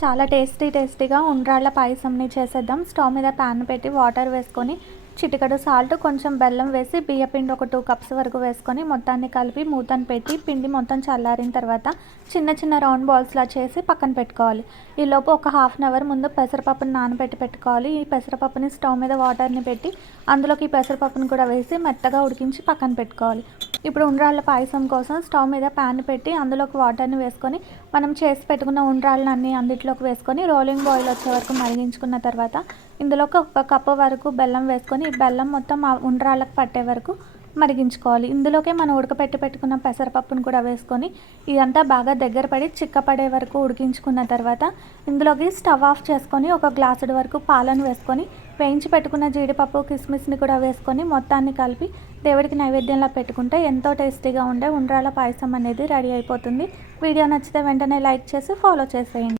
చాలా టేస్టీగా ఉండ్రాళ్ళ పాయసంని చేసేద్దాం. స్టవ్ మీద ప్యాన్ పెట్టి వాటర్ వేసుకొని చిటికెడు సాల్ట్, కొంచెం బెల్లం వేసి బియ్యపిండి ఒక 2 కప్స్ వరకు వేసుకొని మొత్తాన్ని కలిపి మూతను పెట్టి పిండి మొత్తం చల్లారిన తర్వాత చిన్న చిన్న రౌండ్ బాల్స్లా చేసి పక్కన పెట్టుకోవాలి. ఈలోపు ఒక హాఫ్ అన్ అవర్ ముందు పెసరపప్పుని నానబెట్టి పెట్టుకోవాలి. ఈ పెసరపప్పుని స్టవ్ మీద వాటర్ని పెట్టి అందులోకి ఈ పెసరపప్పుని కూడా వేసి మెత్తగా ఉడికించి పక్కన పెట్టుకోవాలి. ఇప్పుడు ఉండ్రాళ్ళ పాయసం కోసం స్టవ్ మీద ప్యాన్ పెట్టి అందులోకి వాటర్ని వేసుకొని మనం చేసి పెట్టుకున్న ఉండ్రాళ్ళని అందులోకి వేసుకొని రోలింగ్ బాయిల్ వచ్చే వరకు మరిగించుకున్న తర్వాత ఇందులోకి 1 కప్పు వరకు బెల్లం వేసుకొని ఈ బెల్లం మొత్తం ఆ ఉండ్రాళ్ళకు పట్టే వరకు మరిగించుకోవాలి. ఇందులోకే మనం పెట్టుకున్న పెసరపప్పును కూడా వేసుకొని ఇదంతా బాగా దగ్గర పడి చిక్కపడే వరకు ఉడికించుకున్న తర్వాత ఇందులోకి స్టవ్ ఆఫ్ చేసుకొని ఒక గ్లాసుడు వరకు పాలను వేసుకొని వేయించి పెట్టుకున్న జీడిపప్పు, కిస్మిస్ని కూడా వేసుకొని మొత్తాన్ని కలిపి దేవుడికి నైవేద్యంలో పెట్టుకుంటే ఎంతో టేస్టీగా ఉండే ఉండ్రాళ్ళ పాయసం అనేది రెడీ అయిపోతుంది. వీడియో నచ్చితే వెంటనే లైక్ చేసి ఫాలో చేసేయండి.